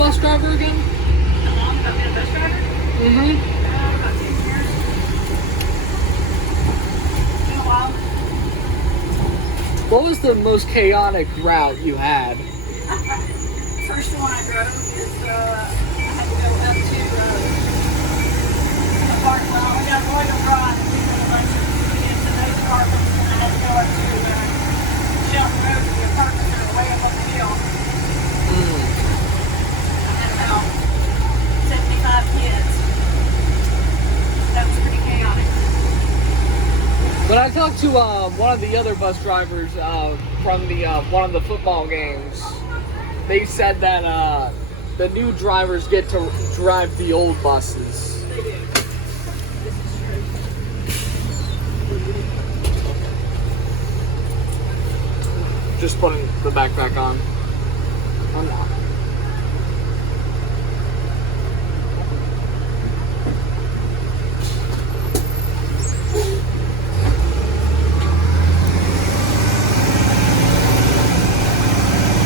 bus driver again? How long have I been a bus driver? Mm-hmm. About 10 years. Been a while. What was the most chaotic route you had? First one I drove is I had to go up to a park. Well, we got Royal Drive and we got a bunch of kids in those apartments, and I had to go up to Shelton Road to the apartments that are way up on the hill. I had about 75 kids. That was pretty chaotic. When I talked to one of the other bus drivers from the one of the football games, they said that the new drivers get to drive the old buses. They do. This is true. Just putting the backpack on. Unlock.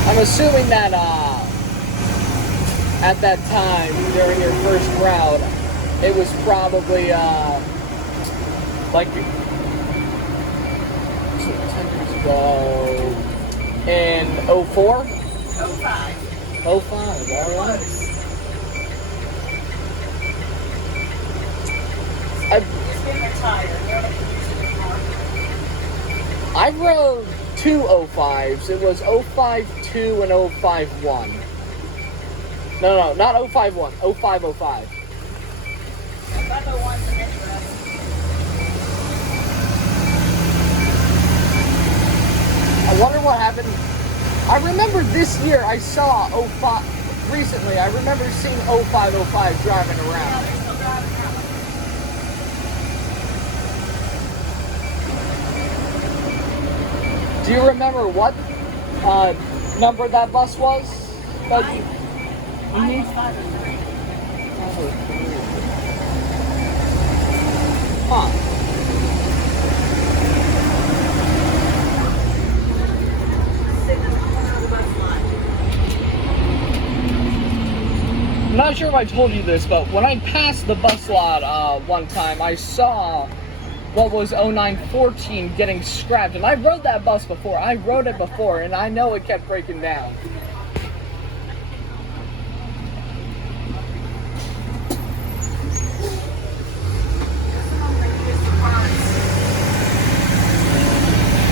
I'm assuming that at that time during your first route, it was probably like 10 years ago in 04? 05. 05, all right. It's been retired. Nobody uses it anymore. I rode two 05s. It was 052 and 051. No, not 051. 0505. 501's an interesting. I wonder what happened. I remember this year I saw 05 recently. I remember seeing 0505 driving Yeah, around. they're still driving around. Do you remember what number that bus was? Mine was 503. Huh. Sitting in the corner of the bus line. I'm not sure if I told you this, but when I passed the bus lot one time, I saw what was 0914 getting scrapped. And I rode that bus before. I rode it before, and I know it kept breaking down.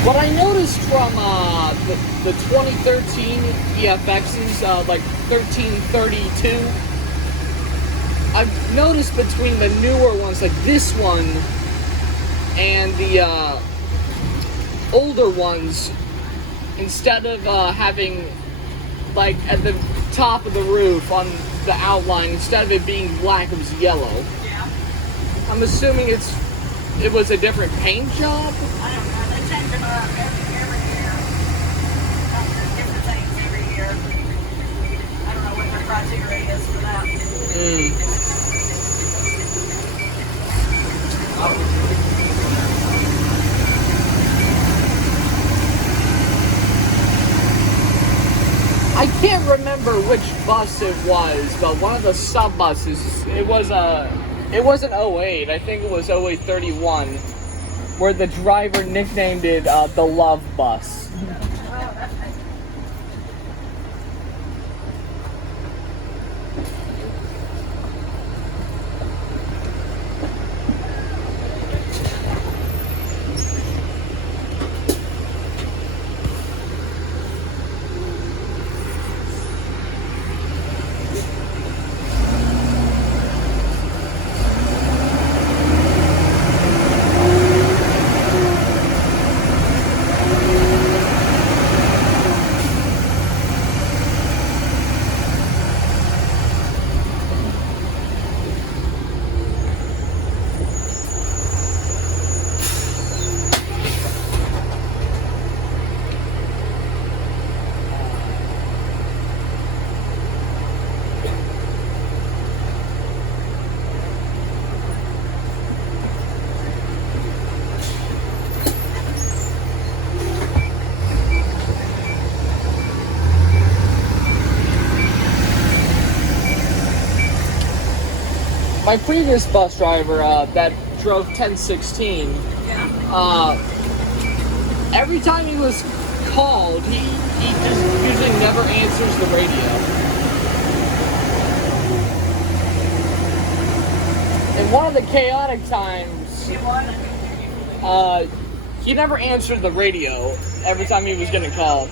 What I noticed from the 2013 EFXs, like 1332, I've noticed between the newer ones, like this one, and the older ones, instead of having, like, at the top of the roof on the outline, instead of it being black, it was yellow. Yeah. I'm assuming it was a different paint job? I don't know. They change them up every year. Different things every year. I don't know what their criteria is for that. I can't remember which bus it was, but one of the sub buses, it wasn't 08, I think it was 0831, where the driver nicknamed it the Love Bus. my previous bus driver that drove 1016, Yeah. every time he was called, he just usually never answers the radio. And one of the chaotic times, He won. he never answered the radio every time he was getting called.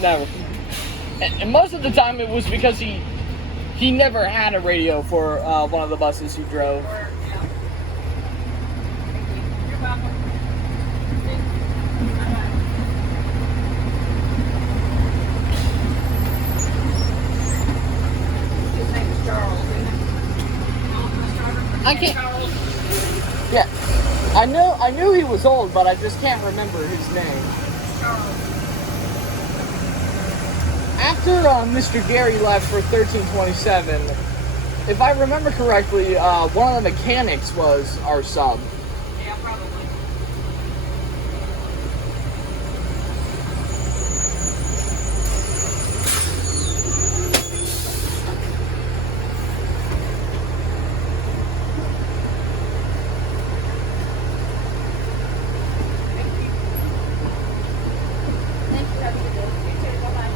Never. And most of the time it was because he never had a radio for one of the buses he drove. Or, yeah. You're welcome. His name is Charles. I can't- Charles. Yeah. I knew he was old, but I just can't remember his name. Charles. After Mr. Gary left for 1327, if I remember correctly, one of the mechanics was our sub. Yeah, probably. Thank you. Have a good day. You too. Bye-bye.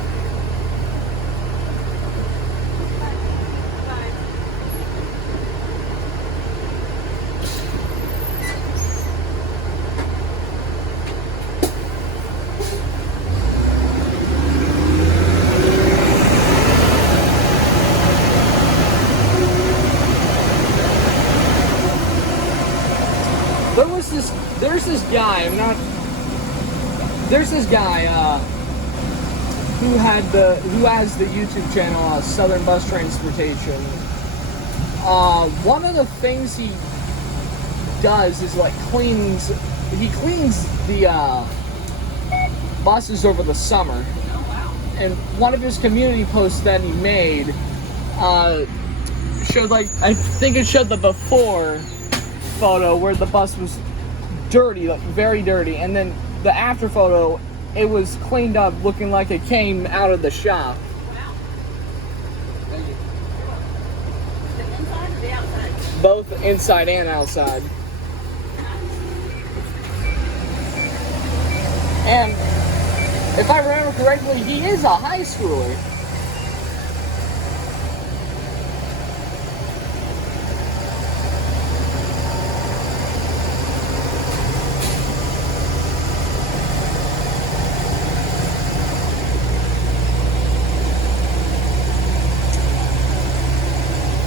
Bye. There's this guy who has the YouTube channel Southern Bus Transportation. One of the things he does is like cleans the buses over the summer. Oh, wow. And one of his community posts that he made showed, like, I think it showed the before photo where the bus was dirty, like very dirty, and then the after photo, it was cleaned up, looking like it came out of the shop. Wow. The inside or the outside? Both inside and outside. And if I remember correctly, he is a high schooler.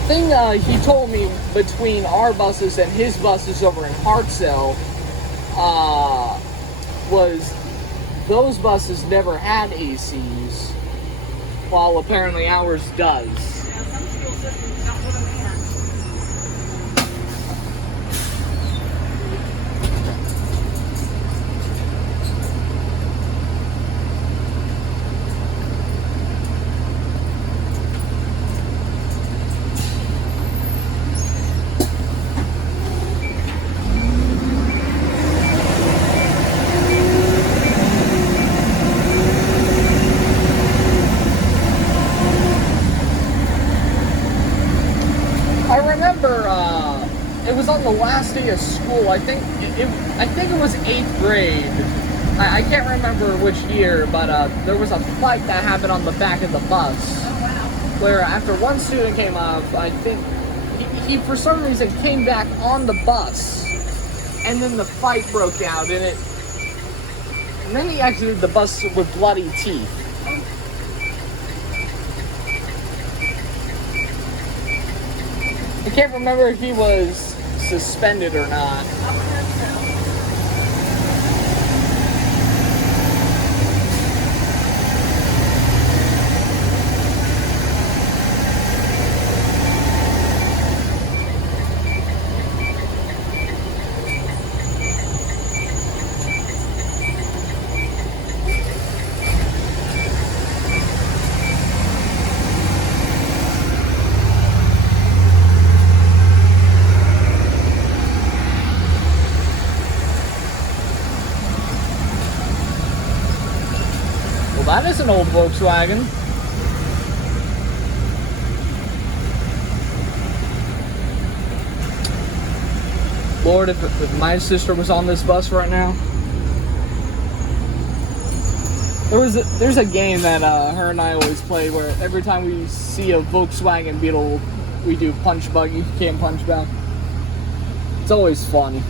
Thing he told me between our buses and his buses over in Hartselle was those buses never had ACs, while apparently ours does. Yeah, some school systems don't put them in. It was on the last day of school. I think it was 8th grade. I can't remember which year, but there was a fight that happened on the back of the bus. Oh, wow. Where after one student came off, I think he for some reason came back on the bus, and then the fight broke out, and then he exited the bus with bloody teeth. I can't remember if he was suspended or not. I would hope so. Well, that is an old Volkswagen. Lord, if my sister was on this bus right now. There's a game that her and I always play where every time we see a Volkswagen Beetle, we do punch buggy, can't punch back. It's always fun.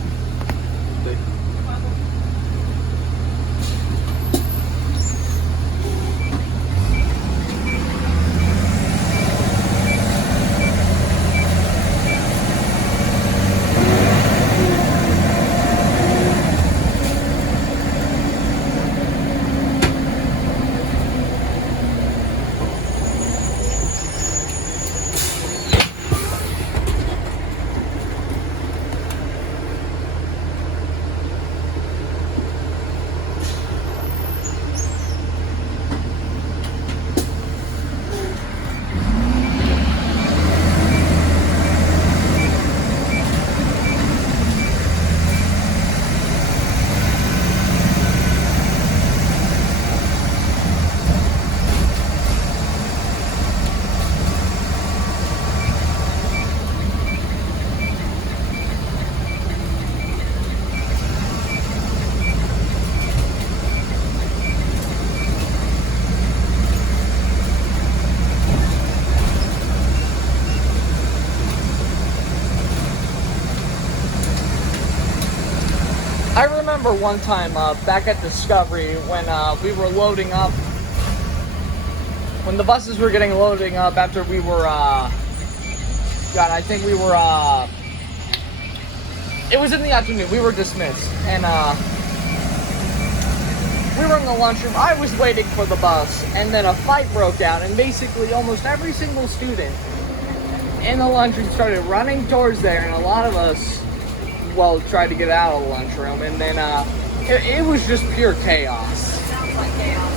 I remember one time back at Discovery when we were loading up, when the buses were getting loading up after we were, God, I think we were, it was in the afternoon, we were dismissed, and we were in the lunchroom, I was waiting for the bus, and then a fight broke out, and basically almost every single student in the lunchroom started running towards there, and a lot of us, well, tried to get out of the lunchroom, and then it was just pure chaos. Sounds like chaos.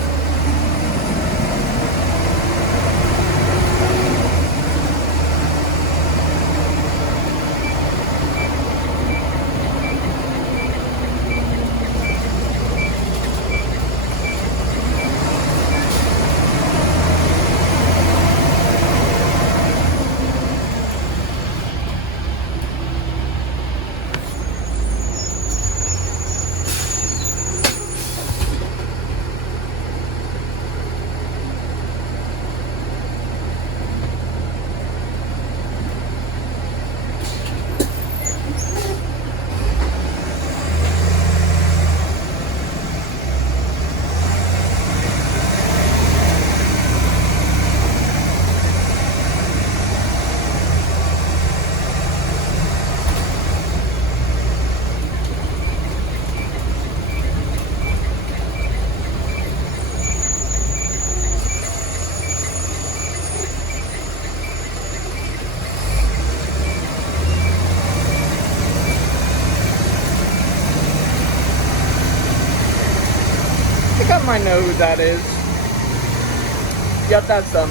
I think I might know who that is. Yep, that's them.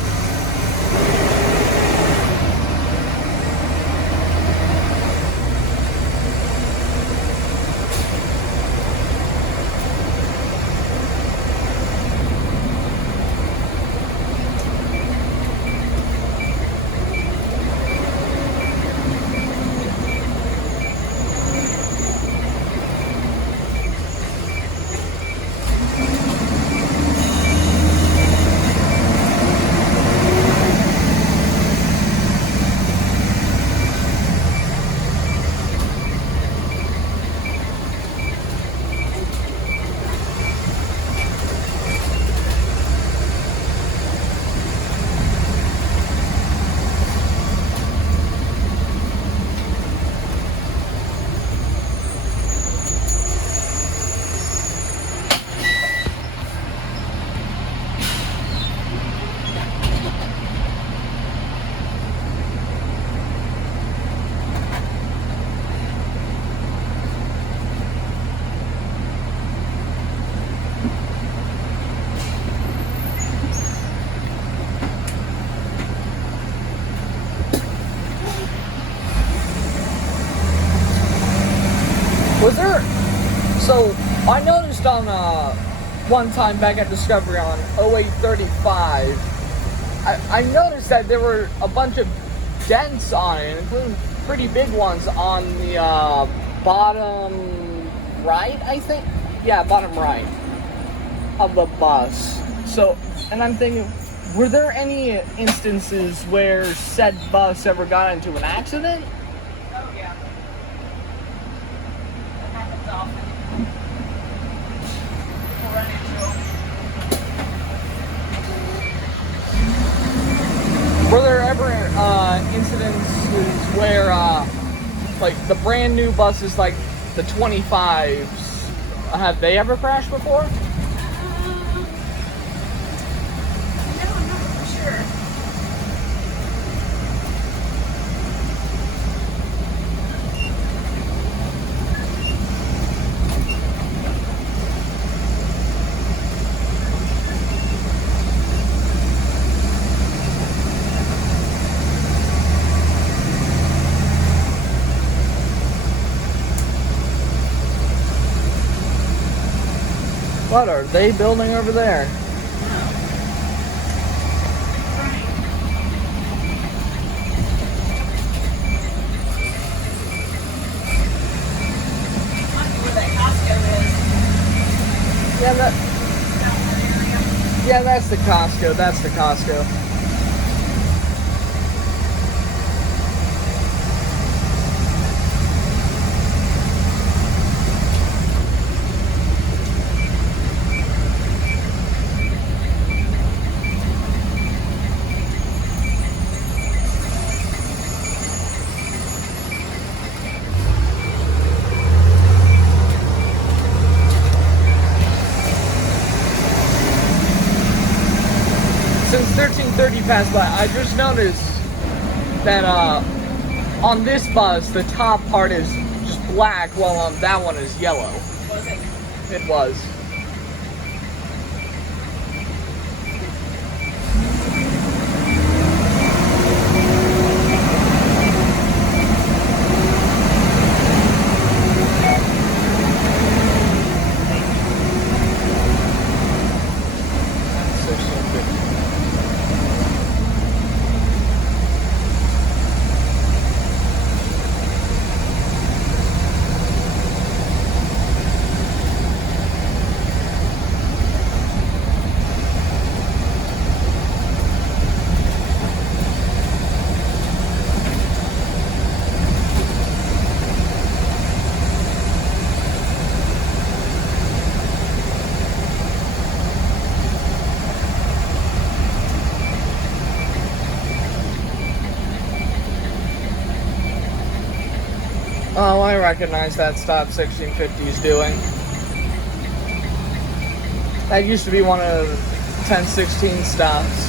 Was there? So I noticed on one time back at Discovery on 0835, I noticed that there were a bunch of dents on it, including pretty big ones on the bottom right, I think. Yeah, bottom right of the bus. So, and I'm thinking, were there any instances where said bus ever got into an accident? Oh, yeah. That happens often. We'll run into them. Were there ever incidences where, like, the brand new buses, like the 25s, have they ever crashed before? No, I'm not for sure. What are they building over there? Where that Costco is. Yeah, Down that area. yeah, that's the Costco. That's the Costco. Since 1330 passed by, I just noticed that on this bus, the top part is just black, while on that one is yellow. Was it? It was. Oh, I recognize that stop 1650 is doing. That used to be one of 1016 stops.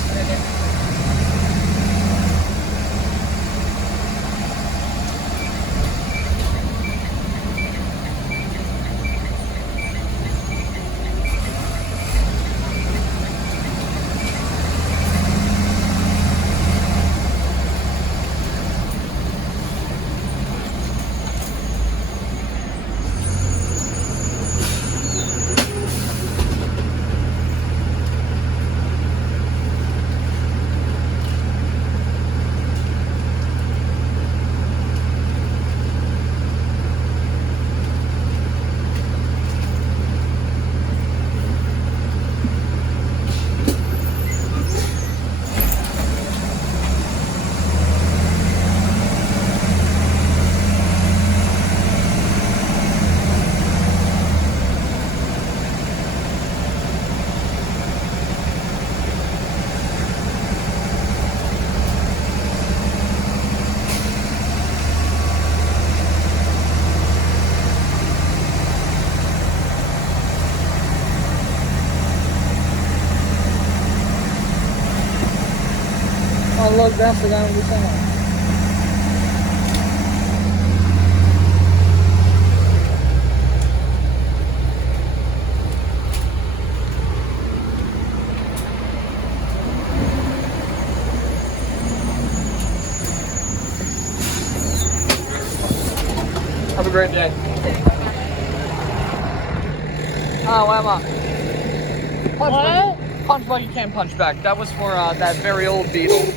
Oh look, that's the guy we saw. Have a great day. Oh, Emma. Punch, What? Punch, but you can't punch back. That was for that very old Beetle.